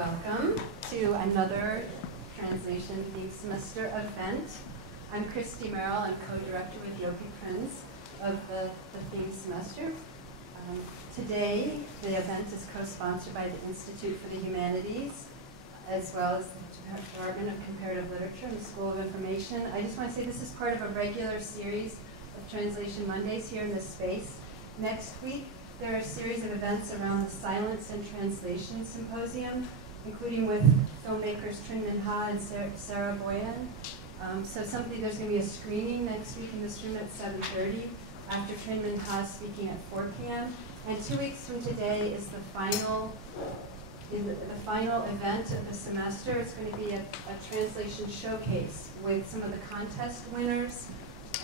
Welcome to another Translation Theme Semester event. I'm Christy Merrill. I'm co-director with Yogi Prinz of the theme semester. Today, the event is co-sponsored by the Institute for the Humanities, as well as the Department of Comparative Literature and the School of Information. I just want to say this is part of a regular series of Translation Mondays here in this space. Next week, there are a series of events around the Silence and Translation Symposium, including with filmmakers Trin Min Ha and Sarah Boyan. There's going to be a screening next week in this room at 7:30 after Trin Min Ha speaking at 4 p.m. And 2 weeks from today is the final event of the semester. It's going to be a translation showcase with some of the contest winners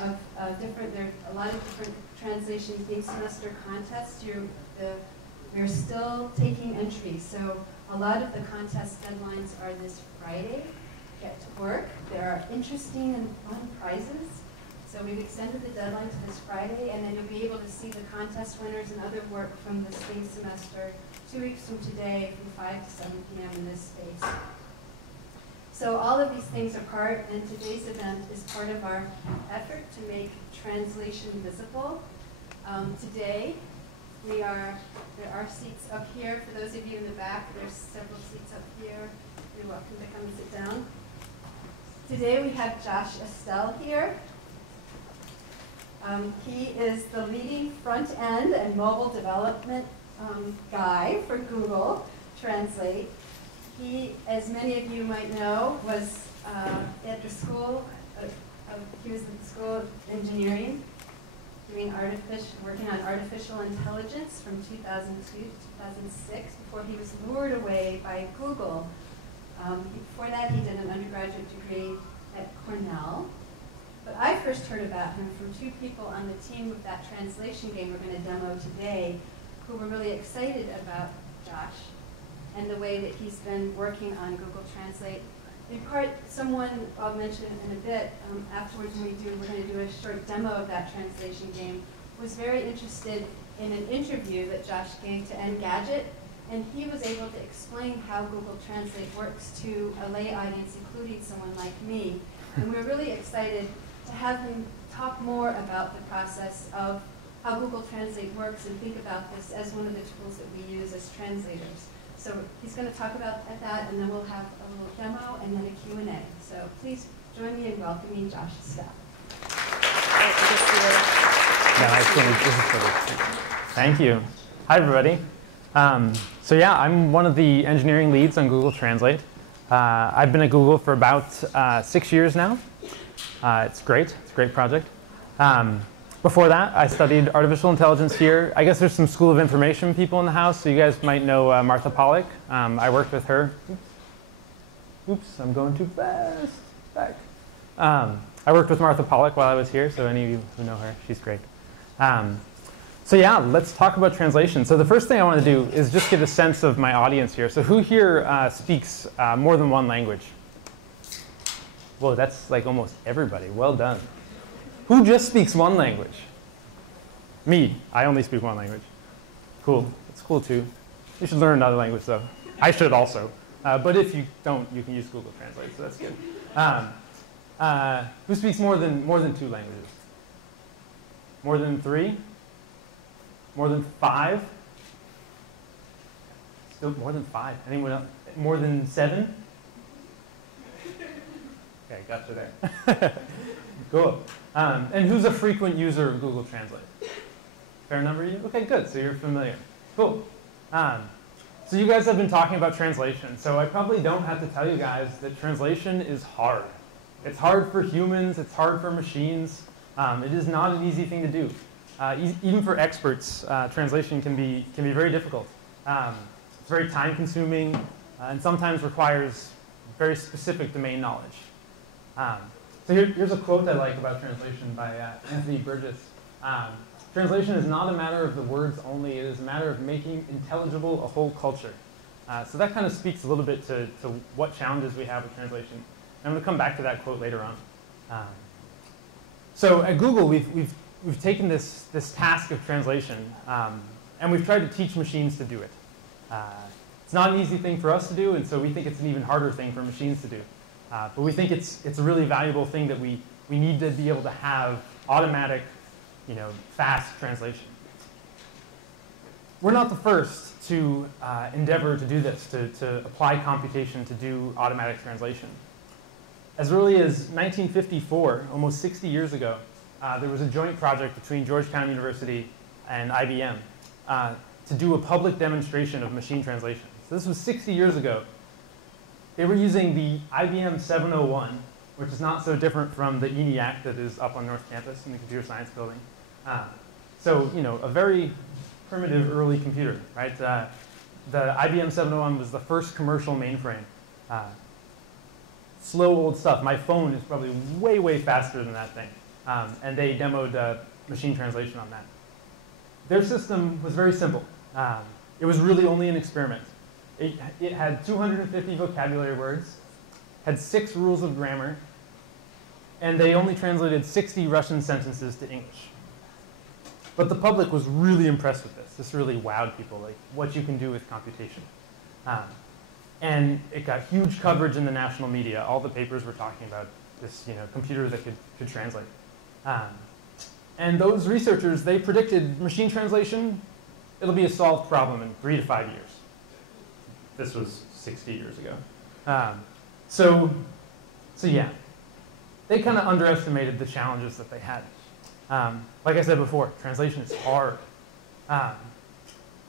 of there are a lot of different translation theme semester contests. We're still taking entries, so a lot of the contest deadlines are this Friday. Get to work. There are interesting and fun prizes. So we've extended the deadline to this Friday, and then you'll be able to see the contest winners and other work from this theme semester 2 weeks from today from 5 to 7 p.m. in this space. So all of these things are part, and today's event is part of our effort to make translation visible. Today, there are seats up here. For those of you in the back, there's several seats up here. You're welcome to come and sit down. Today we have Josh Estelle here. He is the leading front-end and mobile development guy for Google Translate. He, as many of you might know, was at the school. He was in the School of Engineering, working on artificial intelligence from 2002 to 2006. Before he was lured away by Google. Before that, he did an undergraduate degree at Cornell. But I first heard about him from two people on the team of that translation game we're going to demo today, who were really excited about Josh and the way that he's been working on Google Translate. In part, someone, I'll mention in a bit, afterwards when we're going to do a short demo of that translation game, was very interested in an interview that Josh gave to Engadget, and he was able to explain how Google Translate works to a lay audience, including someone like me. And we're really excited to have him talk more about the process of how Google Translate works and think about this as one of the tools that we use as translators. So he's going to talk about that, and then we'll have a little demo and then a Q&A. So please join me in welcoming Josh Estelle. Thank you. Hi, everybody. So yeah, I'm one of the engineering leads on Google Translate. I've been at Google for about 6 years now. It's great. It's a great project. Before that, I studied artificial intelligence here. I guess there's some School of Information people in the house, so you guys might know Martha Pollack. I worked with her. Oops, I'm going too fast. Back. I worked with Martha Pollack while I was here, so any of you who know her, she's great. So yeah, let's talk about translation. So the first thing I want to do is just get a sense of my audience here. So who here speaks more than one language? Whoa, that's like almost everybody. Well done. Who just speaks one language? Me. I only speak one language. Cool. That's cool too. You should learn another language though. I should also. But if you don't, you can use Google Translate, so that's good. Who speaks more than 2 languages? More than 3? More than 5? Still more than 5. Anyone else? More than 7? Okay, got you there. Cool. And who's a frequent user of Google Translate? Fair number of you? Okay, good. So you're familiar. Cool. So you guys have been talking about translation. So I probably don't have to tell you guys that translation is hard. It's hard for humans. It's hard for machines. It is not an easy thing to do. Even for experts, translation can be very difficult. It's very time-consuming and sometimes requires very specific domain knowledge. So here's a quote I like about translation by Anthony Burgess. Translation is not a matter of the words only, it is a matter of making intelligible a whole culture. So that kind of speaks a little bit to what challenges we have with translation. And I'm going to come back to that quote later on. So at Google, we've taken this task of translation, and we've tried to teach machines to do it. It's not an easy thing for us to do, and so we think it's an even harder thing for machines to do. But we think it's a really valuable thing that we need to be able to have automatic, fast translation. We're not the first to endeavor to do this, to apply computation to do automatic translation. As early as 1954, almost 60 years ago, there was a joint project between Georgetown University and IBM to do a public demonstration of machine translation. So this was 60 years ago. They were using the IBM 701, which is not so different from the ENIAC that is up on North Campus in the computer science building. So, a very primitive early computer, right? The IBM 701 was the first commercial mainframe. Slow old stuff. My phone is probably way, way faster than that thing. And they demoed machine translation on that. Their system was very simple. It was really only an experiment. It had 250 vocabulary words, had 6 rules of grammar, and they only translated 60 Russian sentences to English. But the public was really impressed with this. This really wowed people, like what you can do with computation. And it got huge coverage in the national media. All the papers were talking about this computer that could translate. And those researchers, they predicted machine translation, it'll be a solved problem in 3 to 5 years. This was 60 years ago. So yeah, they kind of underestimated the challenges that they had. Like I said before, translation is hard.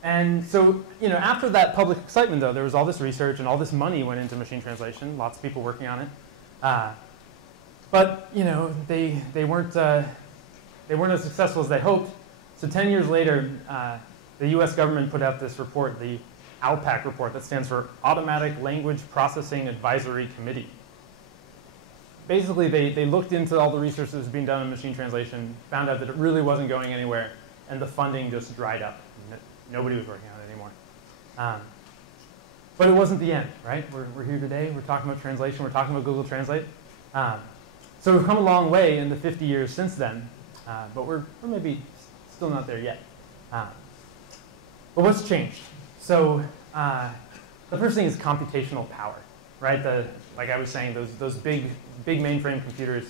And so, after that public excitement, though, there was all this research and all this money went into machine translation, lots of people working on it. But, they weren't as successful as they hoped. So 10 years later, the US government put out this report, the ALPAC report, that stands for Automatic Language Processing Advisory Committee. Basically, they looked into all the research that was being done in machine translation, found out that it really wasn't going anywhere, and the funding just dried up. Nobody was working on it anymore. But it wasn't the end, right? We're here today. We're talking about translation. We're talking about Google Translate. So we've come a long way in the 50 years since then, but we're maybe still not there yet. But what's changed? So the first thing is computational power, right? Like I was saying, those big mainframe computers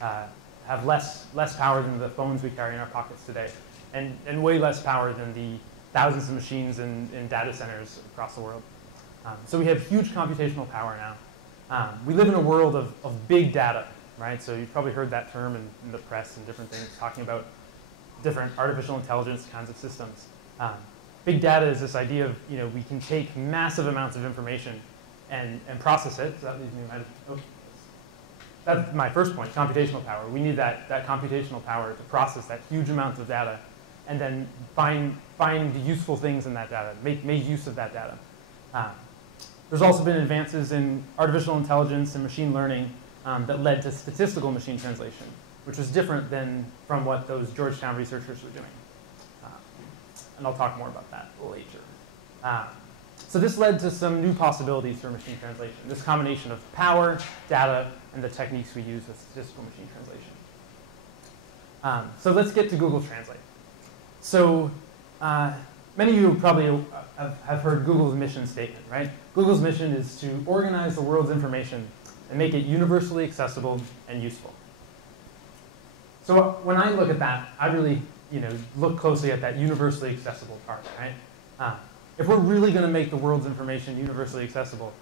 have less power than the phones we carry in our pockets today, and way less power than the thousands of machines in data centers across the world. So we have huge computational power now. We live in a world of big data, right? So you've probably heard that term in the press and different things talking about different artificial intelligence kinds of systems. Big data is this idea of, we can take massive amounts of information and process it. So that leaves me that's my first point, computational power. We need that computational power to process that huge amount of data and then find the useful things in that data, make use of that data. There's also been advances in artificial intelligence and machine learning that led to statistical machine translation, which was different from what those Georgetown researchers were doing. And I'll talk more about that later. So this led to some new possibilities for machine translation, this combination of power, data, and the techniques we use with statistical machine translation. So let's get to Google Translate. So many of you probably have heard Google's mission statement, right? Google's mission is to organize the world's information and make it universally accessible and useful. So when I look at that, I really look closely at that universally accessible part, right? If we're really going to make the world's information universally accessible,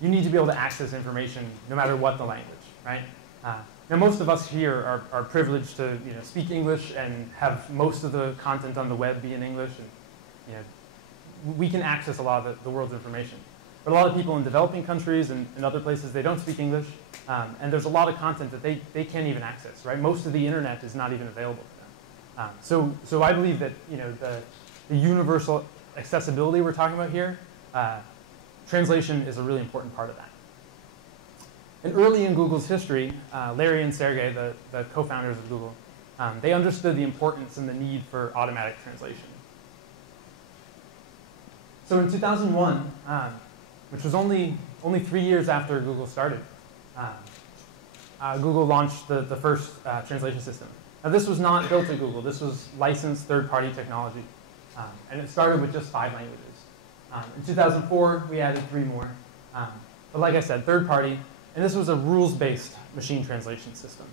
you need to be able to access information no matter what the language, right? Now, most of us here are privileged to speak English and have most of the content on the web be in English, and we can access a lot of the world's information. But a lot of people in developing countries and in other places, they don't speak English, and there's a lot of content that they can't even access, right? Most of the internet is not even available to them. So I believe that the universal accessibility we're talking about here, translation is a really important part of that. And early in Google's history, Larry and Sergey, the co-founders of Google, they understood the importance and the need for automatic translation. So in 2001, which was only 3 years after Google started, Google launched the first translation system. Now this was not built at Google. This was licensed third-party technology. And it started with just 5 languages. In 2004, we added 3 more. But like I said, third party, and this was a rules-based machine translation system.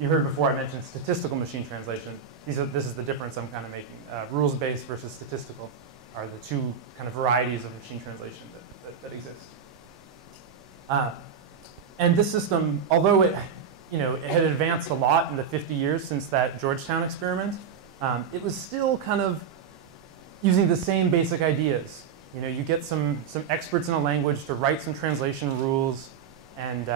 You heard before I mentioned statistical machine translation. This is the difference I'm kind of making. Rules-based versus statistical are the two kind of varieties of machine translation that exist. And this system, although it had advanced a lot in the 50 years since that Georgetown experiment, it was still kind of using the same basic ideas. You get some experts in a language to write some translation rules, and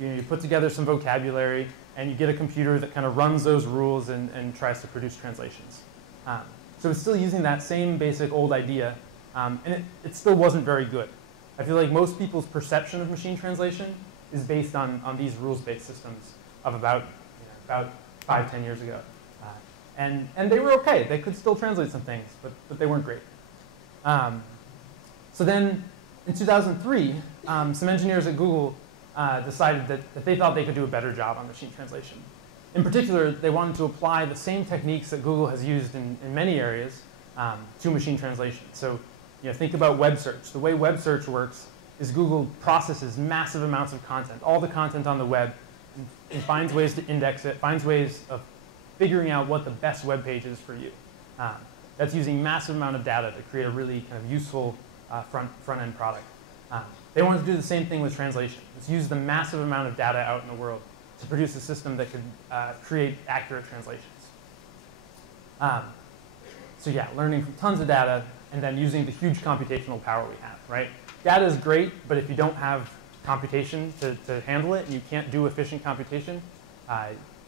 you put together some vocabulary, and you get a computer that kind of runs those rules and tries to produce translations. So it's still using that same basic old idea, and it still wasn't very good. I feel like most people's perception of machine translation is based on these rules-based systems of about 5-10 years ago. And they were okay. They could still translate some things, but they weren't great. So then in 2003, some engineers at Google decided that they thought they could do a better job on machine translation. In particular, they wanted to apply the same techniques that Google has used in many areas to machine translation. So think about web search. The way web search works is Google processes massive amounts of content, all the content on the web, and finds ways to index it, finds ways of figuring out what the best web page is for you. That's using massive amount of data to create a really kind of useful front-end product. They wanted to do the same thing with translation. It's use the massive amount of data out in the world to produce a system that could create accurate translations. So yeah, learning from tons of data and then using the huge computational power we have, right? Data is great, but if you don't have computation to handle it and you can't do efficient computation,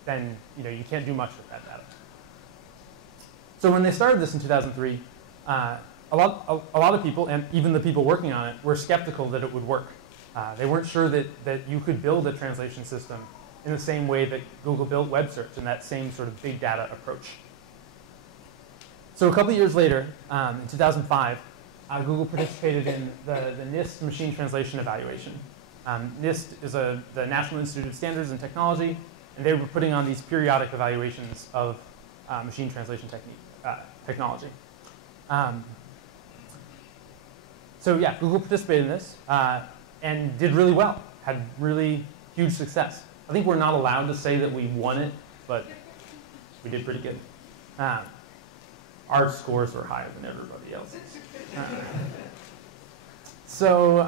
then you can't do much with that data. So when they started this in 2003, a lot of people, and even the people working on it, were skeptical that it would work. They weren't sure that you could build a translation system in the same way that Google built web search in that same sort of big data approach. So a couple years later, in 2005, Google participated in the NIST machine translation evaluation. NIST is the National Institute of Standards and Technology, and they were putting on these periodic evaluations of machine translation technology. So yeah, Google participated in this and did really well, had really huge success. I think we're not allowed to say that we won it, but we did pretty good. Our scores were higher than everybody else's. So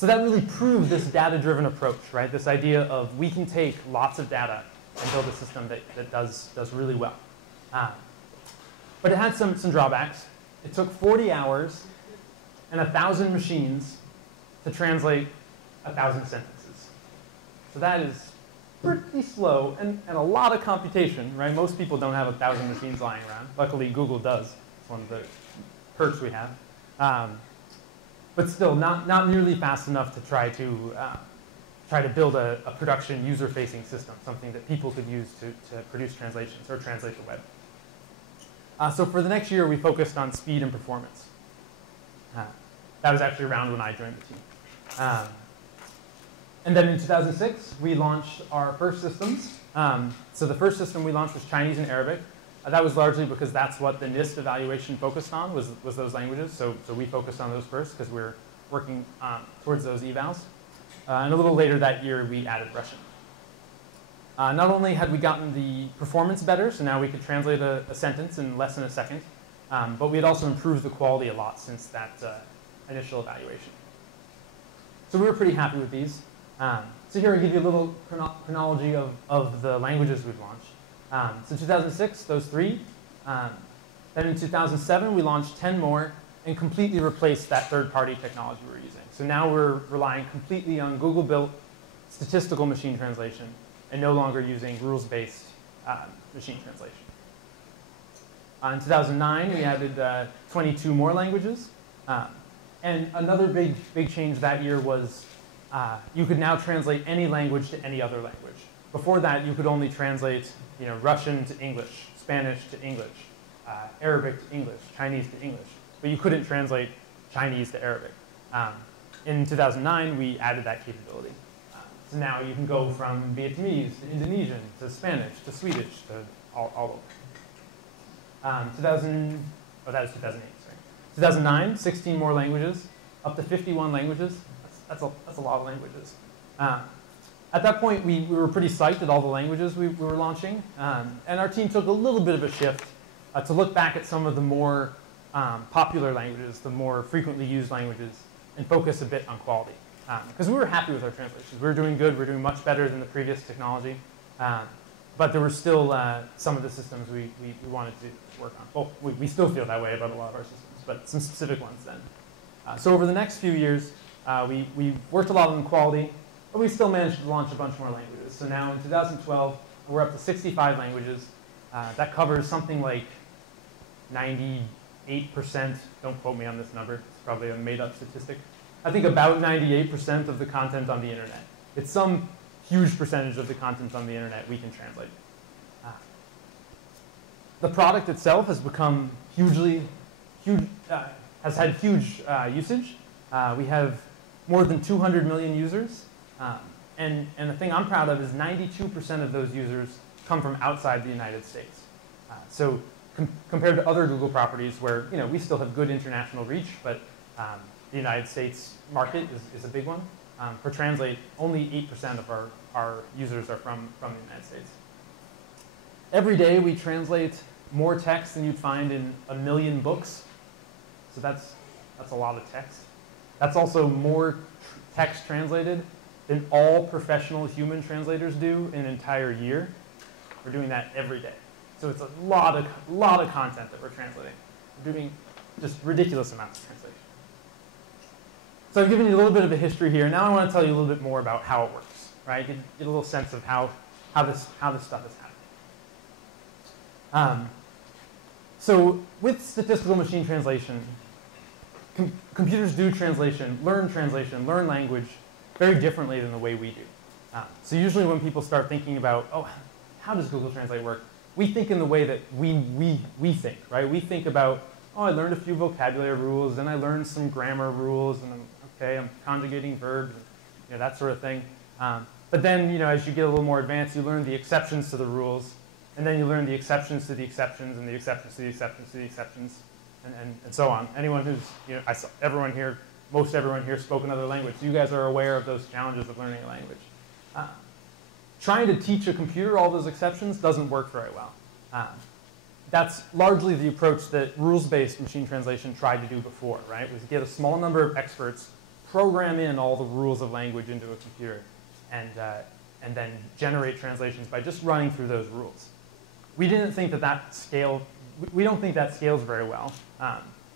that really proved this data-driven approach, right? This idea of we can take lots of data and build a system that does really well. But it had some drawbacks. It took 40 hours and 1,000 machines to translate 1,000 sentences. So that is pretty slow and a lot of computation, right? Most people don't have 1,000 machines lying around. Luckily, Google does. It's one of the perks we have. But still, not nearly fast enough to try to build a production user-facing system, something that people could use to produce translations or translate the web. So for the next year, we focused on speed and performance. That was actually around when I joined the team. And then in 2006, we launched our first systems. So the first system we launched was Chinese and Arabic. That was largely because that's what the NIST evaluation focused on, was those languages. So we focused on those first because we were working towards those evals. And a little later that year, we added Russian. Not only had we gotten the performance better, so now we could translate a sentence in less than a second, but we had also improved the quality a lot since that initial evaluation. So we were pretty happy with these. So here I give you a little chronology of the languages we've launched. So 2006, those 3. Then in 2007, we launched 10 more and completely replaced that third-party technology we were using. So now we're relying completely on Google-built statistical machine translation and no longer using rules-based machine translation. In 2009, we added 22 more languages. And another big change that year was you could now translate any language to any other language. Before that, you could only translate Russian to English, Spanish to English, Arabic to English, Chinese to English. But you couldn't translate Chinese to Arabic. In 2009, we added that capability. So now you can go from Vietnamese to Indonesian to Spanish to Swedish to all over. That was 2008, sorry. 2009, 16 more languages, up to 51 languages. That's a lot of languages. At that point, we were pretty psyched at all the languages we were launching. And our team took a little bit of a shift to look back at some of the more popular languages, the more frequently used languages, and focus a bit on quality. Because we were happy with our translations. We were doing good. We were doing much better than the previous technology. But there were still some of the systems we wanted to work on. Well, we still feel that way about a lot of our systems, but some specific ones then. So over the next few years, we worked a lot on quality, but we still managed to launch a bunch more languages. So now in 2012, we're up to 65 languages. That covers something like 98%, don't quote me on this number, it's probably a made-up statistic. I think about 98% of the content on the internet. It's some huge percentage of the content on the internet we can translate. The product itself has become has had huge usage. We have more than 200 million users. And the thing I'm proud of is 92% of those users come from outside the United States. So compared to other Google properties where we still have good international reach, but the United States market is a big one. For Translate, only 8% of our users are from the United States. Every day we translate more text than you'd find in 1 million books. So that's a lot of text. That's also more text translated than all professional human translators do in an entire year. We're doing that every day. So it's a lot of content that we're translating. We're doing just ridiculous amounts of translation. So I've given you a little bit of a history here. Now I want to tell you a little bit more about how it works, right? Get a little sense of how this stuff is happening. So with statistical machine translation, computers do translation, learn language very differently than the way we do. So usually when people start thinking about, oh, how does Google Translate work? We think in the way that we think, right? We think about, oh, I learned a few vocabulary rules, and I learned some grammar rules, and I'm conjugating verbs, and, that sort of thing. But then, as you get a little more advanced, you learn the exceptions to the rules, and then you learn the exceptions to the exceptions, and the exceptions to the exceptions to the exceptions, and so on. Anyone who's, most everyone here spoke another language. So you guys are aware of those challenges of learning a language. Trying to teach a computer all those exceptions doesn't work very well. That's largely the approach that rules-based machine translation tried to do before, right? Was get a small number of experts, program in all the rules of language into a computer, and then generate translations by just running through those rules. We didn't think that scaled. We don't think that scales very well,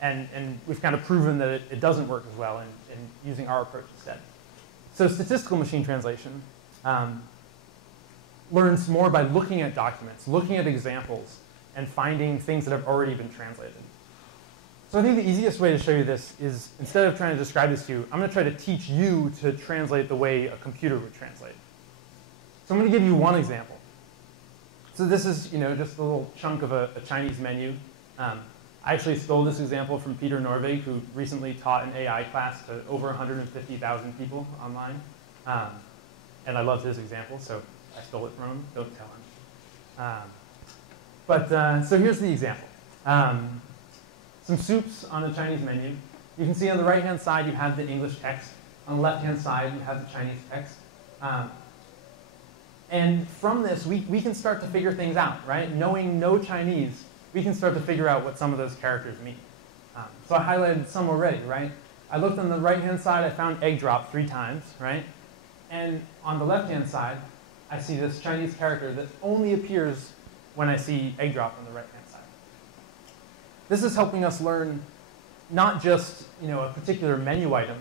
and we've kind of proven that it doesn't work as well in using our approach instead. So statistical machine translation learns more by looking at documents, looking at examples, and finding things that have already been translated. So I think the easiest way to show you this is, instead of trying to describe this to you, I'm going to try to teach you to translate the way a computer would translate. So I'm going to give you one example. So this is, just a little chunk of a Chinese menu. I actually stole this example from Peter Norvig, who recently taught an AI class to over 150,000 people online. And I loved his example, so I stole it from him. Don't tell him. So here's the example. Some soups on a Chinese menu. You can see on the right-hand side you have the English text. On the left-hand side you have the Chinese text. And from this, we can start to figure things out, right? Knowing no Chinese, we can start to figure out what some of those characters mean. So I highlighted some already, right? I looked on the right-hand side, I found egg drop 3 times, right? And on the left-hand side, I see this Chinese character that only appears when I see egg drop on the right-hand side. This is helping us learn not just a particular menu item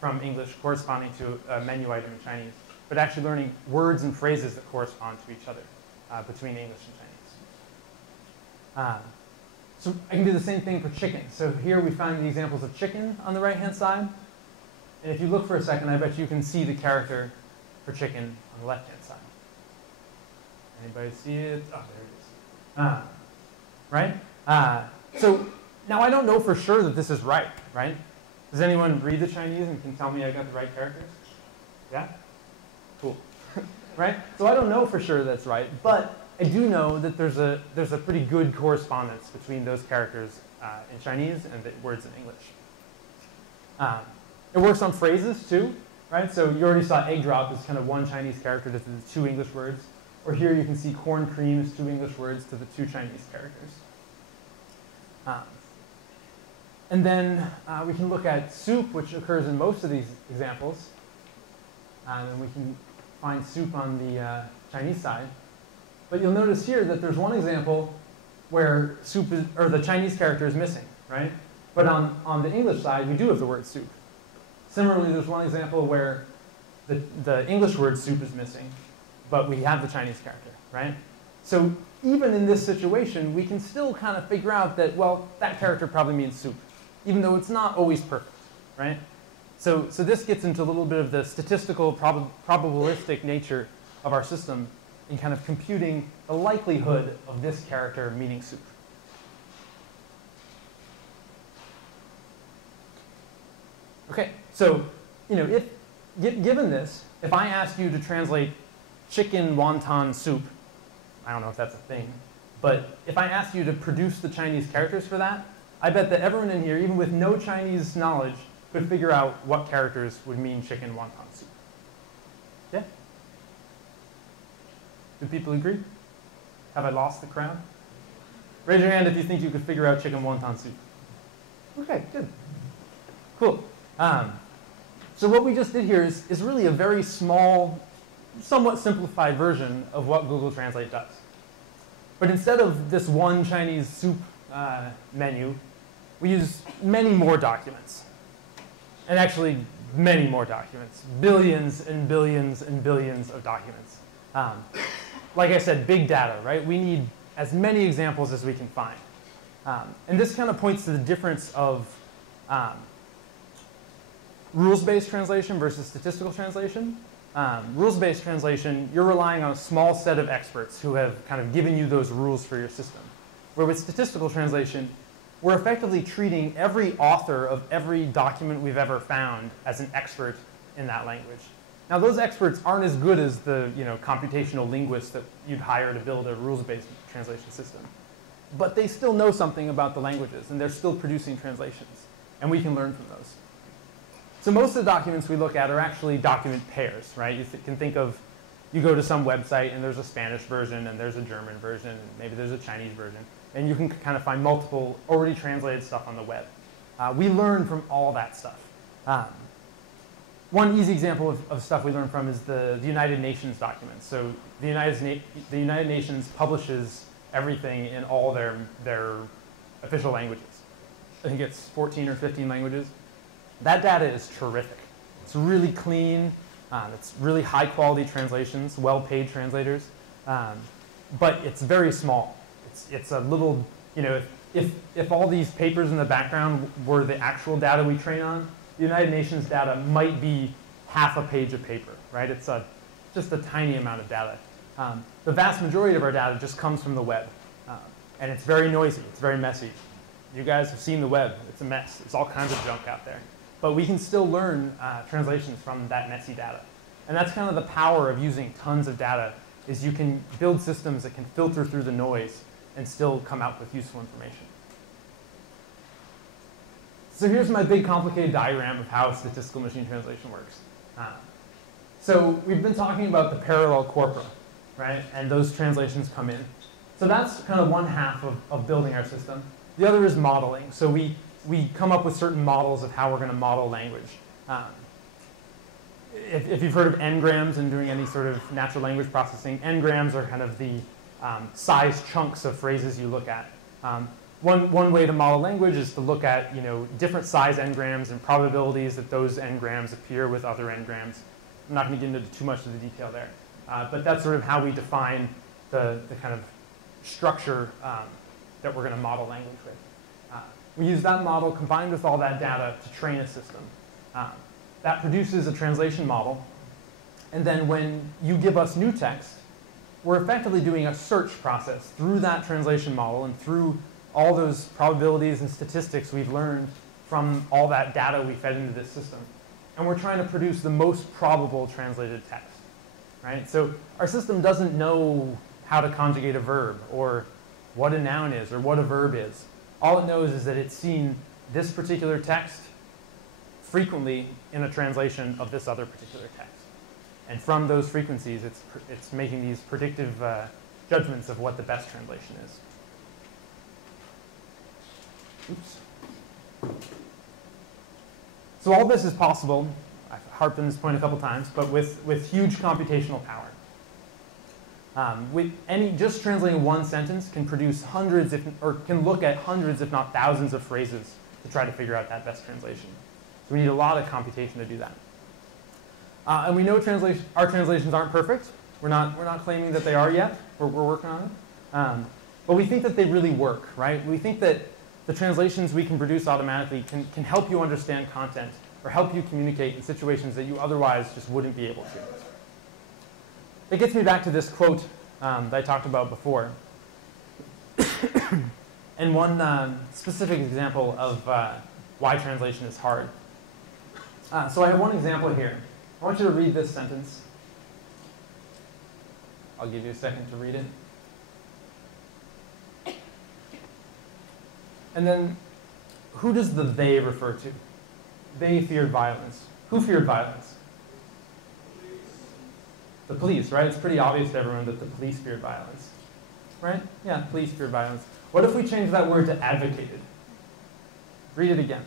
from English corresponding to a menu item in Chinese, but actually learning words and phrases that correspond to each other between English and Chinese. So I can do the same thing for chicken. So here we find the examples of chicken on the right-hand side. And if you look for a second, I bet you can see the character for chicken on the left-hand side. Anybody see it? Oh, there it is. Right? So now I don't know for sure that this is right? Does anyone read the Chinese and can tell me I got the right characters? Yeah? Cool. Right? So I don't know for sure that's right, but I do know that there's a pretty good correspondence between those characters in Chinese and the words in English. It works on phrases too, right? So you already saw egg drop is kind of one Chinese character to the two English words. Or here you can see corn cream is two English words to the two Chinese characters. And then we can look at soup, which occurs in most of these examples. And we can find soup on the Chinese side. But you'll notice here that there's one example where soup is, or the Chinese character is missing, right? But on the English side, we do have the word soup. Similarly, there's one example where the English word soup is missing, but we have the Chinese character, right? So even in this situation, we can still kind of figure out that, well, that character probably means soup, even though it's not always perfect, right? So this gets into a little bit of the statistical probabilistic nature of our system in kind of computing the likelihood of this character meaning soup. Okay, so if given this, if I ask you to translate chicken wonton soup, I don't know if that's a thing, but if I asked you to produce the Chinese characters for that, I bet that everyone in here, even with no Chinese knowledge, could figure out what characters would mean chicken wonton soup. Yeah? Do people agree? Have I lost the crowd? Raise your hand if you think you could figure out chicken wonton soup. Okay, good. Cool. So what we just did here is really a very small, somewhat simplified version of what Google Translate does. But instead of this one Chinese soup menu, we use many more documents. And actually, many more documents. Billions and billions and billions of documents. Like I said, big data, right? We need as many examples as we can find. And this kind of points to the difference of rules-based translation versus statistical translation. Rules-based translation, you're relying on a small set of experts who have kind of given you those rules for your system. Where with statistical translation, we're effectively treating every author of every document we've ever found as an expert in that language. Now, those experts aren't as good as the computational linguists that you'd hire to build a rules-based translation system. But they still know something about the languages, and they're still producing translations. And we can learn from those. So most of the documents we look at are actually document pairs, right? You can think of, you go to some website and there's a Spanish version and there's a German version and maybe there's a Chinese version. And you can kind of find multiple already translated stuff on the web. We learn from all that stuff. One easy example of stuff we learn from is the United Nations documents. So the United Nations publishes everything in all their official languages. I think it's 14 or 15 languages. That data is terrific. It's really clean. It's really high quality translations, well-paid translators. But it's very small. It's a little, if all these papers in the background were the actual data we train on, the United Nations data might be half a page of paper, right? It's just a tiny amount of data. The vast majority of our data just comes from the web. And it's very noisy. It's very messy. You guys have seen the web. It's a mess. It's all kinds of junk out there. But we can still learn translations from that messy data. And that's kind of the power of using tons of data, is you can build systems that can filter through the noise and still come out with useful information. So here's my big complicated diagram of how statistical machine translation works. So we've been talking about the parallel corpora, right? And those translations come in. So that's kind of one half of building our system. The other is modeling. So we come up with certain models of how we're going to model language. If you've heard of n-grams and doing any sort of natural language processing, n-grams are kind of the size chunks of phrases you look at. One way to model language is to look at different size n-grams and probabilities that those n-grams appear with other n-grams. I'm not going to get into too much of the detail there. But that's sort of how we define the kind of structure that we're going to model language with. We use that model combined with all that data to train a system. That produces a translation model. And then when you give us new text, we're effectively doing a search process through that translation model and through all those probabilities and statistics we've learned from all that data we fed into this system. And we're trying to produce the most probable translated text, right? So our system doesn't know how to conjugate a verb or what a noun is or what a verb is. All it knows is that it's seen this particular text frequently in a translation of this other particular text. And from those frequencies, it's making these predictive judgments of what the best translation is. Oops. So all this is possible, I've harped on this point a couple times, but with huge computational power. Just translating one sentence can produce hundreds, or can look at hundreds, if not thousands, of phrases to try to figure out that best translation. So we need a lot of computation to do that. And we know our translations aren't perfect. We're not claiming that they are yet. We're working on it. But we think that they really work, right? We think that the translations we can produce automatically can help you understand content or help you communicate in situations that you otherwise just wouldn't be able to. It gets me back to this quote that I talked about before. And one specific example of why translation is hard. So I have one example here. I want you to read this sentence. I'll give you a second to read it. And then, who does the they refer to? They feared violence. Who feared violence? The police, right? It's pretty obvious to everyone that the police feared violence. Right? Yeah, police feared violence. What if we change that word to advocated? Read it again.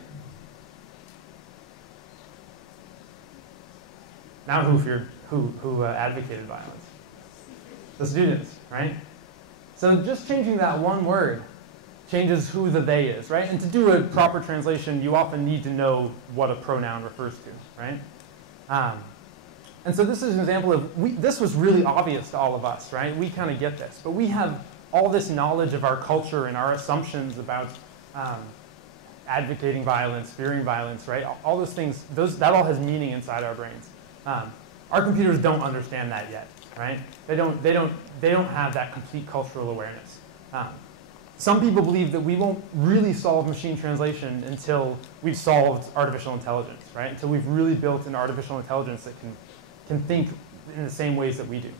Now who advocated violence? The students, right? So just changing that one word changes who the they is, right? And to do a proper translation, you often need to know what a pronoun refers to, right? And so this is an example of, this was really obvious to all of us, right? We kind of get this, but we have all this knowledge of our culture and our assumptions about advocating violence, fearing violence, right? All those things, that all has meaning inside our brains. Our computers don't understand that yet, right? They don't have that complete cultural awareness. Some people believe that we won't really solve machine translation until we've solved artificial intelligence, right? Until we've really built an artificial intelligence that can think in the same ways that we do.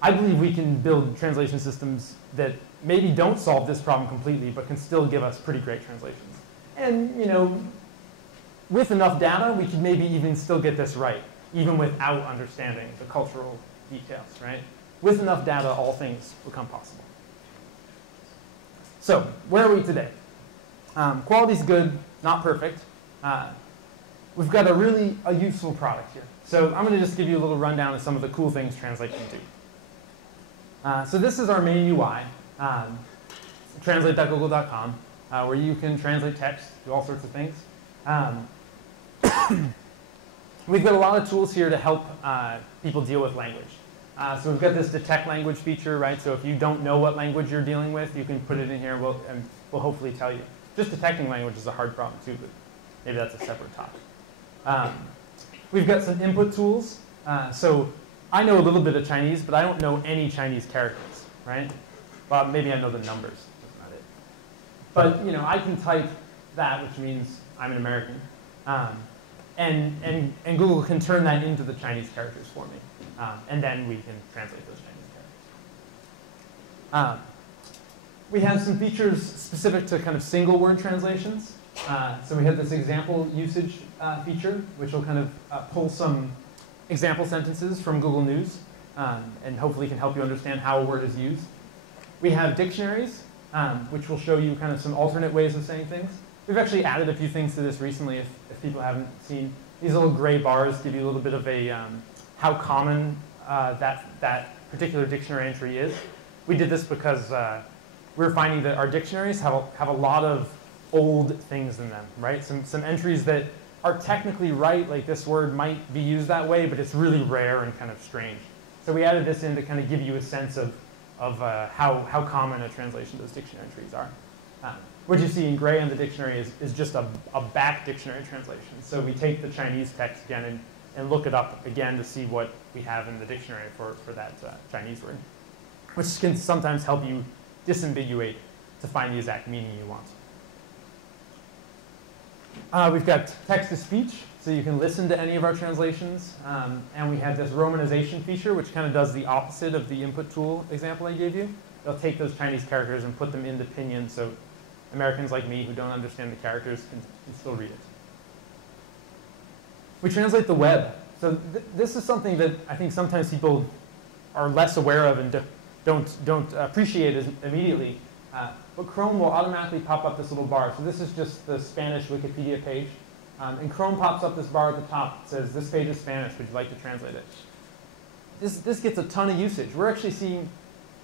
I believe we can build translation systems that maybe don't solve this problem completely, but can still give us pretty great translations. And, you know, with enough data, we could maybe even still get this right, even without understanding the cultural details, right? With enough data, all things become possible. So, where are we today? Quality's good, not perfect. We've got a useful product here. So I'm going to just give you a little rundown of some of the cool things Translate can do. So this is our main UI, translate.google.com, where you can translate text, do all sorts of things. We've got a lot of tools here to help people deal with language. So we've got this detect language feature, right? So if you don't know what language you're dealing with, you can put it in here and we'll hopefully tell you. Just detecting language is a hard problem too, but maybe that's a separate topic. We've got some input tools. So I know a little bit of Chinese, but I don't know any Chinese characters, right? Well, maybe I know the numbers, that's not it. But you know, I can type that, which means I'm an American. And Google can turn that into the Chinese characters for me. And then we can translate those Chinese characters. We have some features specific to kind of single word translations. So we have this example usage feature, which will kind of pull some example sentences from Google News, and hopefully can help you understand how a word is used. We have dictionaries, which will show you kind of some alternate ways of saying things. We've actually added a few things to this recently, if people haven't seen. These little gray bars give you a little bit of a how common that particular dictionary entry is. We did this because we're finding that our dictionaries have a lot of old things in them, right? Some entries that are technically right, like this word might be used that way, but it's really rare and kind of strange. So we added this in to kind of give you a sense of how common a translation those dictionary entries are. What you see in gray on the dictionary is just a back dictionary translation. So we take the Chinese text again and look it up again to see what we have in the dictionary for that Chinese word, which can sometimes help you disambiguate to find the exact meaning you want. We've got text-to-speech, so you can listen to any of our translations. And we have this romanization feature, which kind of does the opposite of the input tool example I gave you. they'll take those Chinese characters and put them into pinyin so Americans like me who don't understand the characters can still read it. We translate the web. So this is something that I think sometimes people are less aware of and don't appreciate as immediately. But Chrome will automatically pop up this little bar. So this is just the Spanish Wikipedia page. And Chrome pops up this bar at the top. It says, this page is Spanish. Would you like to translate it? This gets a ton of usage. We're actually seeing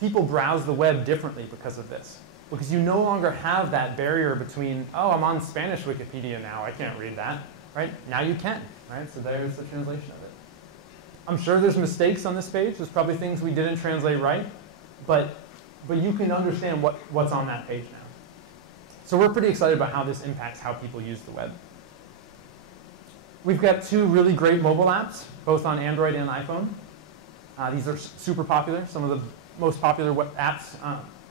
people browse the web differently because of this. Because you no longer have that barrier between, oh, I'm on Spanish Wikipedia now. I can't read that. Right? Now you can. Right? So there's the translation of it. I'm sure there's mistakes on this page. There's probably things we didn't translate right. But you can understand what's on that page now. So we're pretty excited about how this impacts how people use the web. We've got 2 really great mobile apps, both on Android and iPhone. These are super popular, some of the most popular web apps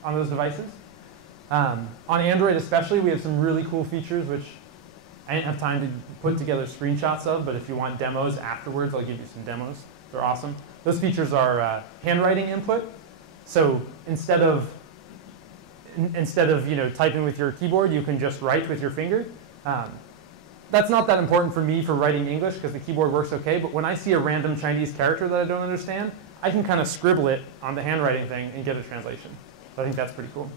on those devices. On Android especially, we have some really cool features, which I didn't have time to put together screenshots of, but if you want demos afterwards, I'll give you some demos. They're awesome. Those features are handwriting input. So instead of typing with your keyboard, you can just write with your finger. That's not that important for me for writing English because the keyboard works okay, but when I see a random Chinese character that I don't understand, I can kind of scribble it on the handwriting thing and get a translation. So I think that's pretty cool.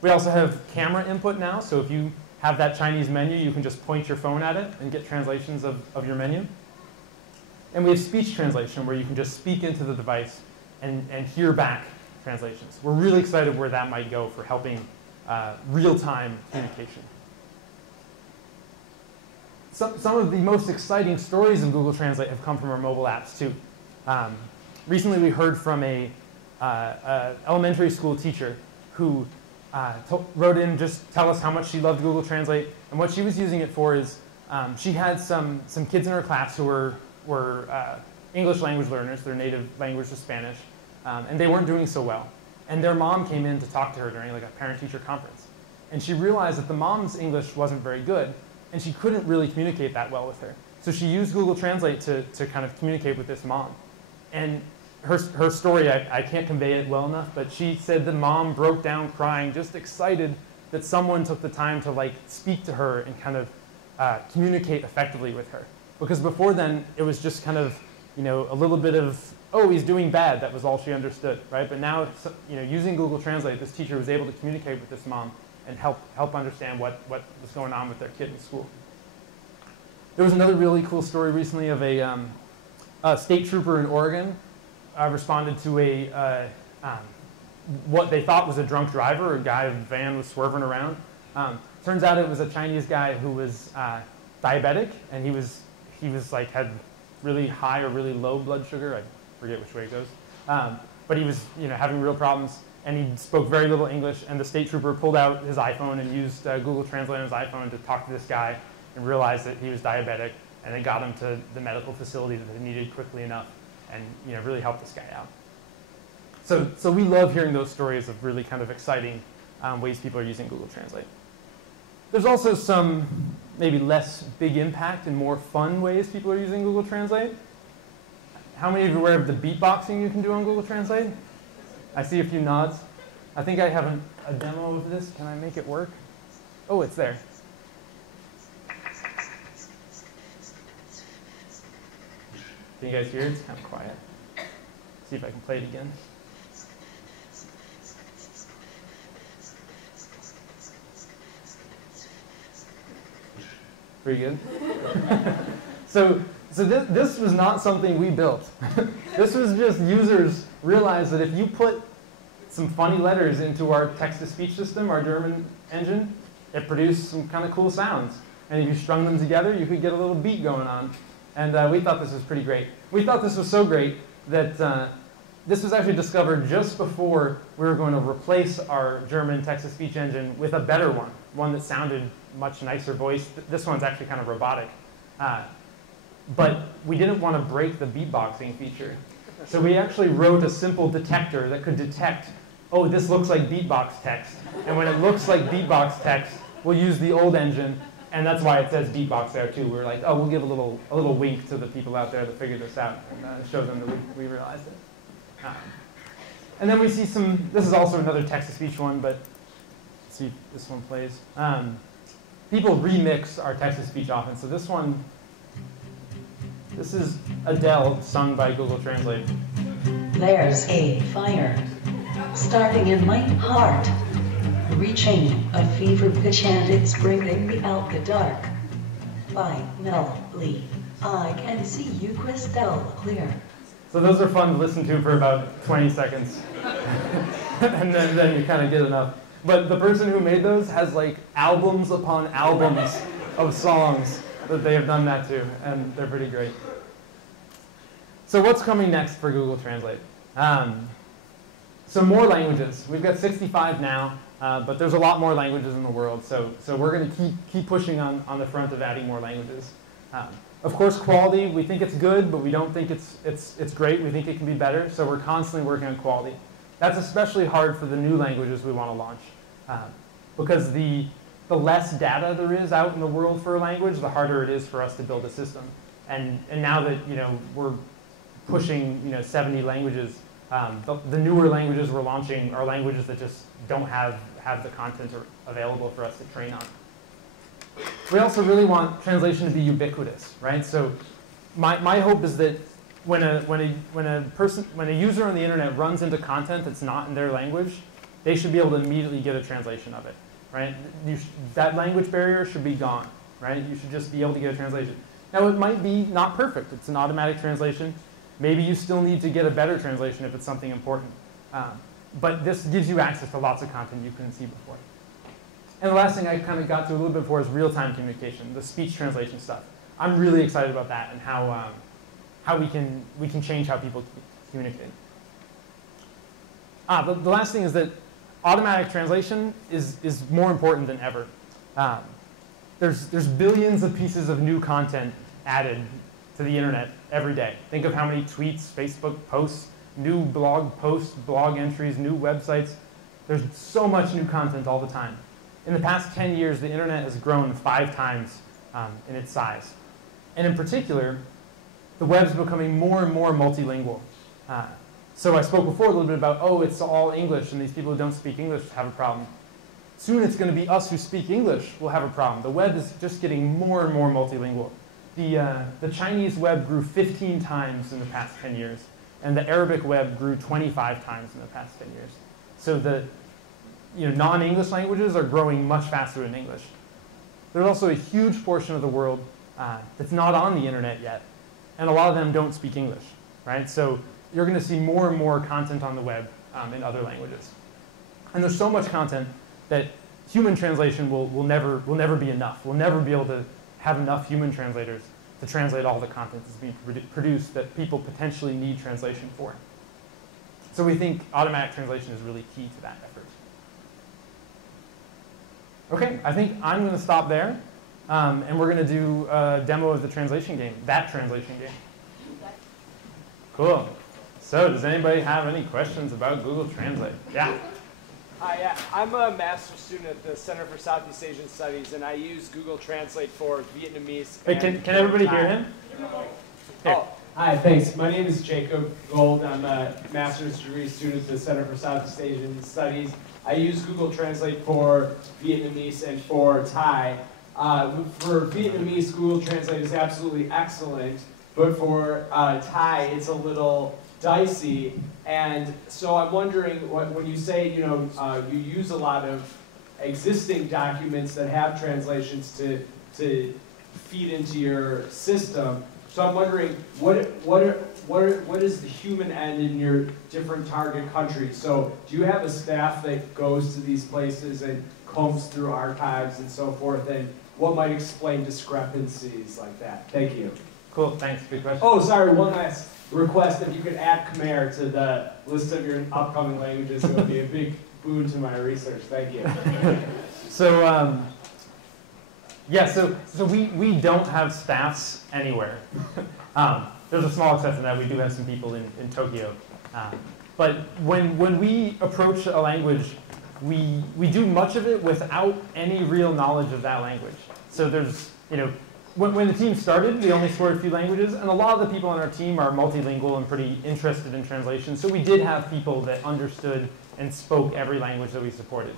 We also have camera input now, so if you have that Chinese menu, you can just point your phone at it and get translations of your menu. And we have speech translation where you can just speak into the device and hear back translations. We're really excited where that might go for helping real-time communication. Some of the most exciting stories in Google Translate have come from our mobile apps too. Recently we heard from a elementary school teacher who wrote in just tell us how much she loved Google Translate. And what she was using it for is she had some kids in her class who were English language learners. Their native language was Spanish. And they weren't doing so well. And their mom came in to talk to her during like a parent-teacher conference. And she realized that the mom's English wasn't very good. And she couldn't really communicate that well with her. So she used Google Translate to kind of communicate with this mom. And her story, I can't convey it well enough, but she said the mom broke down crying, just excited that someone took the time to like speak to her and kind of communicate effectively with her. Because before then, it was just kind of, a little bit of, oh, he's doing bad. That was all she understood, right? But now, using Google Translate, this teacher was able to communicate with this mom and help understand what was going on with their kid in school. There was another really cool story recently of a state trooper in Oregon responded to what they thought was a drunk driver. A guy in a van was swerving around. Turns out it was a Chinese guy who was diabetic, and he was like had really high or really low blood sugar. I forget which way it goes. But he was having real problems. And he spoke very little English, and the state trooper pulled out his iPhone and used Google Translate on his iPhone to talk to this guy and realized that he was diabetic, and it got him to the medical facility that they needed quickly enough and really helped this guy out. So we love hearing those stories of really kind of exciting ways people are using Google Translate. There's also some maybe less big impact and more fun ways people are using Google Translate. How many of you are aware of the beatboxing you can do on Google Translate? I see a few nods. I think I have a demo of this. Can I make it work? Oh, it's there. Can you guys hear it? It's kind of quiet. See if I can play it again. Pretty good. So this was not something we built. This was just users realized that if you put some funny letters into our text-to-speech system, our German engine, it produced some kind of cool sounds. And if you strung them together, you could get a little beat going on. And we thought this was pretty great. We thought this was so great that this was actually discovered just before we were going to replace our German text-to-speech engine with a better one that sounded much nicer voice. This one's actually kind of robotic. But we didn't want to break the beatboxing feature. So we actually wrote a simple detector that could detect, oh, this looks like beatbox text. And when it looks like beatbox text, we'll use the old engine. And that's why it says beatbox there too. We're like, oh, we'll give a little wink to the people out there that figured this out and show them that we realized it. And then we see some, this is also another text-to-speech one, but let's see if this one plays. People remix our text-to-speech often. So this one, this is Adele sung by Google Translate. There's a fire starting in my heart, reaching a fever pitch and it's bringing me out the dark. Finally, I can see you crystal clear. So those are fun to listen to for about 20 seconds. And then you kind of get enough. But the person who made those has like albums upon albums of songs that they have done that to, and they're pretty great. So what's coming next for Google Translate? So more languages. We've got 65 now, but there's a lot more languages in the world. So we're going to keep pushing on the front of adding more languages. Of course, quality, we think it's good, but we don't think it's great. We think it can be better, so we're constantly working on quality. That's especially hard for the new languages we want to launch, because the less data there is out in the world for a language, the harder it is for us to build a system. And now that we're pushing 70 languages, the newer languages we're launching are languages that just don't have the content available for us to train on. We also really want translation to be ubiquitous, right? So my hope is that when a user on the internet runs into content that's not in their language, they should be able to immediately get a translation of it, right? That language barrier should be gone, right? You should just be able to get a translation. Now it might be not perfect. It's an automatic translation. Maybe you still need to get a better translation if it's something important. But this gives you access to lots of content you couldn't see before. And the last thing I kind of got to a little bit before is real-time communication, the speech translation stuff. I'm really excited about that and how we can change how people communicate. But the last thing is that automatic translation is more important than ever. There's billions of pieces of new content added to the internet every day. Think of how many tweets, Facebook posts, new blog posts, blog entries, new websites. There's so much new content all the time. In the past 10 years, the internet has grown 5 times in its size. And in particular, the web's becoming more and more multilingual. So I spoke before a little bit about, oh, it's all English, and these people who don't speak English have a problem. Soon it's going to be us who speak English will have a problem. The web is just getting more and more multilingual. The Chinese web grew 15 times in the past 10 years, and the Arabic web grew 25 times in the past 10 years. So the non-English languages are growing much faster than English. There's also a huge portion of the world that's not on the internet yet, and a lot of them don't speak English, right? So you're going to see more and more content on the web in other languages. And there's so much content that human translation will never be enough. We'll never be able to have enough human translators to translate all the content that's being produced that people potentially need translation for. So we think automatic translation is really key to that effort. Okay, I think I'm going to stop there, and we're going to do a demo of the translation game, that translation game. Cool. So does anybody have any questions about Google Translate? Yeah. Hi, I'm a master's student at the Center for Southeast Asian Studies, and I use Google Translate for Vietnamese. Wait, can everybody hear him? Oh, hi, thanks. My name is Jacob Gold. I'm a master's degree student at the Center for Southeast Asian Studies. I use Google Translate for Vietnamese and for Thai. For Vietnamese, Google Translate is absolutely excellent, but for Thai, it's a little dicey. And so I'm wondering, when you say, you use a lot of existing documents that have translations to feed into your system. So I'm wondering, what is the human end in your different target countries? So do you have a staff that goes to these places and combs through archives and so forth? And what might explain discrepancies like that? Thank you. Cool, thanks. Good question. Oh, sorry, one last request. If you could add Khmer to the list of your upcoming languages, it would be a big boon to my research. Thank you. So, yeah, so we don't have staffs anywhere. There's a small exception that we do have some people in Tokyo. But when we approach a language, we do much of it without any real knowledge of that language. So there's, when the team started, we only supported a few languages, and a lot of the people on our team are multilingual and pretty interested in translation. So we did have people that understood and spoke every language that we supported.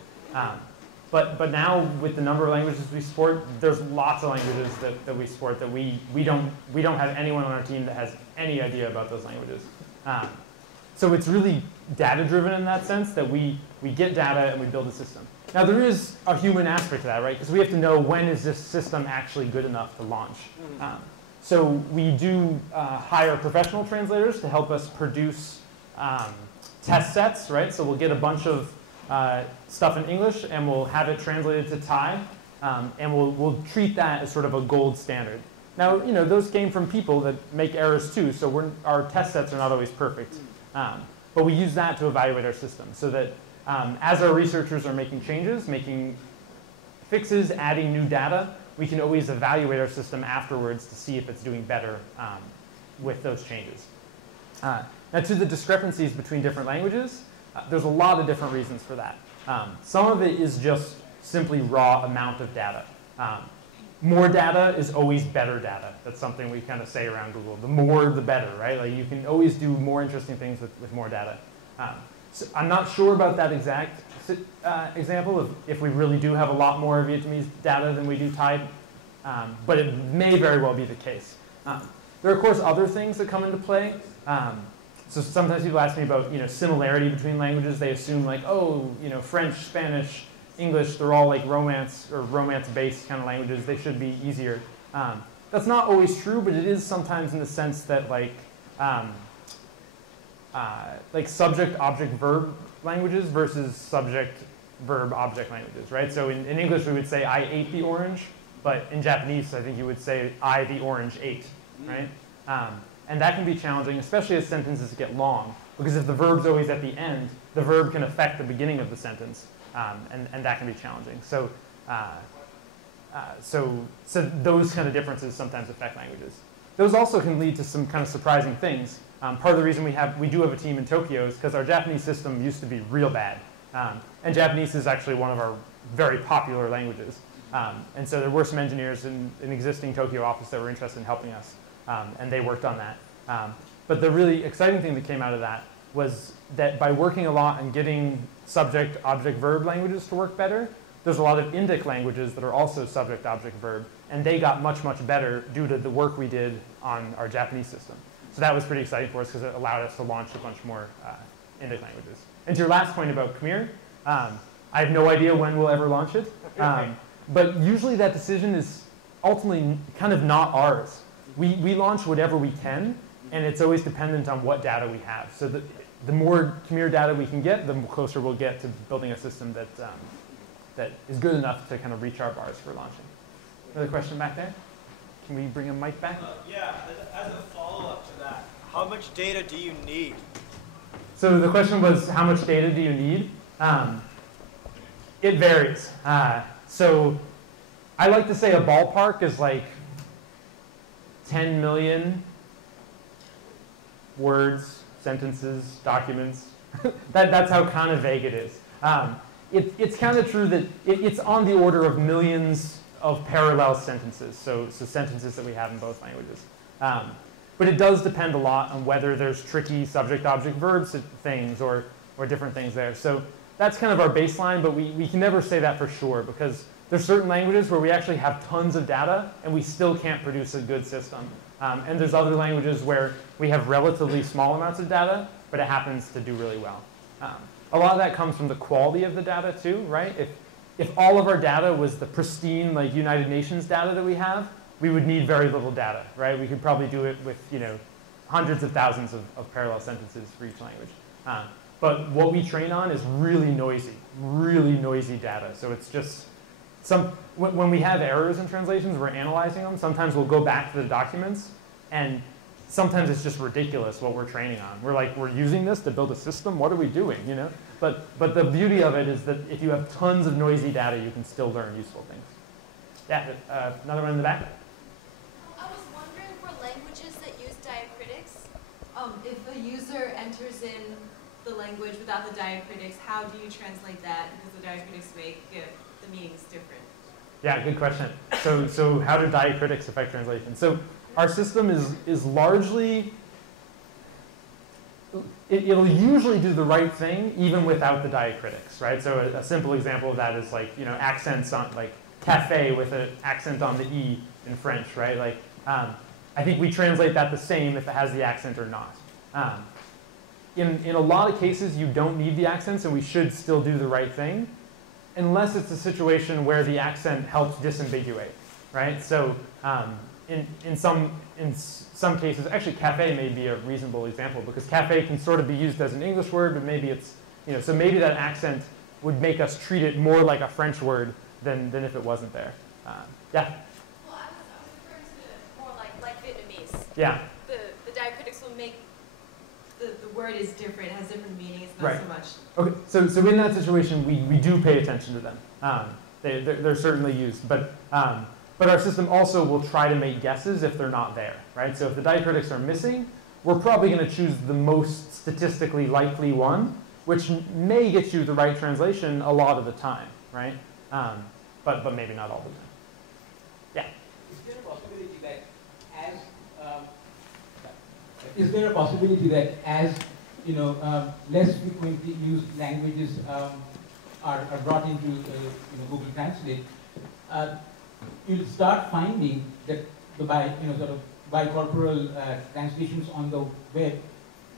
But now, with the number of languages we support, there's lots of languages that we support that we don't have anyone on our team that has any idea about those languages. So it's really data-driven in that sense, that we get data and we build a system. Now, there is a human aspect to that, right? Because we have to know, when is this system actually good enough to launch? So we do hire professional translators to help us produce test sets, right? So we'll get a bunch of stuff in English, and we'll have it translated to Thai, and we'll treat that as sort of a gold standard. Now, those came from people that make errors too, so our test sets are not always perfect. But we use that to evaluate our system, so that as our researchers are making changes, making fixes, adding new data, we can always evaluate our system afterwards to see if it's doing better with those changes. Now, to the discrepancies between different languages, there's a lot of different reasons for that. Some of it is just simply raw amount of data. More data is always better data. That's something we kind of say around Google. The more, the better, right? Like, you can always do more interesting things with more data. So I'm not sure about that exact example of if we really do have a lot more Vietnamese data than we do Thai, but it may very well be the case. There are, of course, other things that come into play. So sometimes people ask me about similarity between languages. They assume like, oh, French, Spanish, English, they're all like Romance or Romance-based kind of languages. They should be easier. That's not always true, but it is sometimes in the sense that like subject, object, verb languages versus subject, verb, object languages, right? So in English we would say I ate the orange, but in Japanese I think you would say I the orange ate, right? And that can be challenging, especially as sentences get long, because if the verb's always at the end, the verb can affect the beginning of the sentence, and that can be challenging. So those kind of differences sometimes affect languages. Those also can lead to some kind of surprising things. Part of the reason we do have a team in Tokyo is because our Japanese system used to be real bad. And Japanese is actually one of our very popular languages. And so there were some engineers in an existing Tokyo office that were interested in helping us. And they worked on that. But the really exciting thing that came out of that was that by working a lot and getting subject, object, verb languages to work better, there's a lot of Indic languages that are also subject, object, verb, and they got much, much better due to the work we did on our Japanese system. So that was pretty exciting for us because it allowed us to launch a bunch more Indic languages. And to your last point about Khmer, I have no idea when we'll ever launch it. But usually that decision is ultimately kind of not ours. We launch whatever we can, and it's always dependent on what data we have. So the more Khmer data we can get, the closer we'll get to building a system that is good enough to kind of reach our bars for launching. Another question back there? Can we bring a mic back? Yeah, as a follow-up to that, how much data do you need? So the question was, how much data do you need? It varies. So I like to say a ballpark is like 10 million words, sentences, documents. That's how kind of vague it is. It's kind of true that it's on the order of millions of parallel sentences, so sentences that we have in both languages. But it does depend a lot on whether there's tricky subject, object, verbs things or different things there. So that's kind of our baseline, but we can never say that for sure because there's certain languages where we actually have tons of data and we still can't produce a good system. And there's other languages where we have relatively small amounts of data, but it happens to do really well. A lot of that comes from the quality of the data too, right? If all of our data was the pristine like United Nations data that we have, we would need very little data, right? We could probably do it with hundreds of thousands of parallel sentences for each language. But what we train on is really noisy data. So it's just when we have errors in translations, we're analyzing them. Sometimes we'll go back to the documents, and sometimes it's just ridiculous what we're training on. We're like, we're using this to build a system. What are we doing? But the beauty of it is that if you have tons of noisy data, you can still learn useful things. Yeah, another one in the back. I was wondering for languages that use diacritics, If a user enters in the language without the diacritics, how do you translate that? Because the diacritics make the meanings different. Yeah, good question. So how do diacritics affect translation? So our system is largely, it'll usually do the right thing even without the diacritics, right? So a simple example of that is like, accents on, like cafe with an accent on the E in French, right? Like, I think we translate that the same if it has the accent or not. In a lot of cases, you don't need the accents, and we should still do the right thing, unless it's a situation where the accent helps disambiguate, right? So in some cases, actually cafe may be a reasonable example, because cafe can sort of be used as an English word, but maybe it's, so maybe that accent would make us treat it more like a French word than if it wasn't there. Yeah? Well, I was referring to more like Vietnamese. Yeah. The diacritics will make the word is different, has different meanings, not Right. so much. Okay, so in that situation, we do pay attention to them. They're certainly used, but our system also will try to make guesses if they're not there, right? So if the diacritics are missing, we're probably going to choose the most statistically likely one, which may get you the right translation a lot of the time, right? But maybe not all the time. Yeah. Is there a possibility that as less frequently used languages are brought into Google Translate, you'll start finding that the bicorporal translations on the web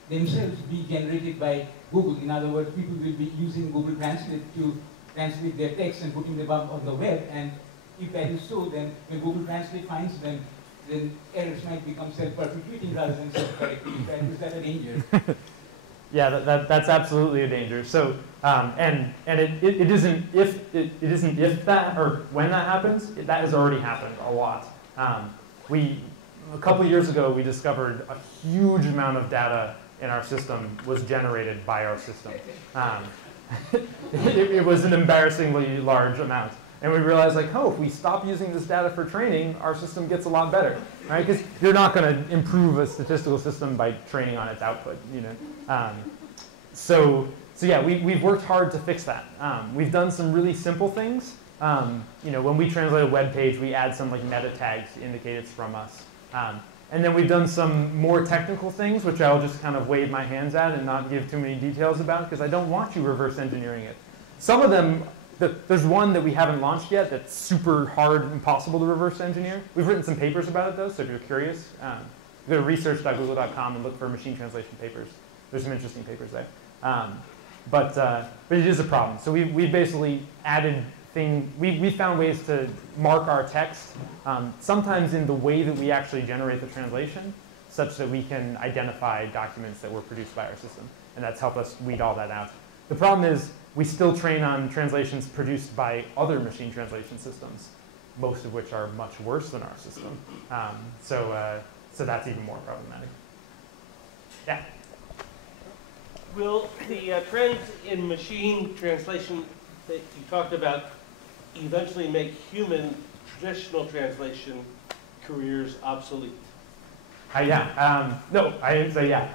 themselves be generated by Google. In other words, people will be using Google Translate to translate their text and putting them up on the web. And if that is so, then when Google Translate finds them, then errors might become self-perpetuating rather than self-correcting. Is that a danger? Yeah, that's absolutely a danger. So, and it isn't if that or when that happens. That has already happened a lot. A couple years ago, we discovered a huge amount of data in our system was generated by our system. It was an embarrassingly large amount. And we realized, like, oh, if we stop using this data for training, our system gets a lot better, right? Because you're not going to improve a statistical system by training on its output, So yeah, we've worked hard to fix that. We've done some really simple things. When we translate a web page, we add some like meta tags to indicate it's from us. And then we've done some more technical things, which I'll just kind of wave my hands at and not give too many details about, because I don't want you reverse engineering it. Some of them, there's one that we haven't launched yet that's super hard and impossible to reverse engineer. We've written some papers about it, though, so if you're curious, go to research.google.com and look for machine translation papers. There's some interesting papers there. But it is a problem. So we basically added we found ways to mark our text, sometimes in the way that we actually generate the translation, such that we can identify documents that were produced by our system. And that's helped us weed all that out. The problem is we still train on translations produced by other machine translation systems, most of which are much worse than our system. So that's even more problematic. Yeah? Will the trends in machine translation that you talked about eventually make human traditional translation careers obsolete? Yeah. No, I didn't say yeah.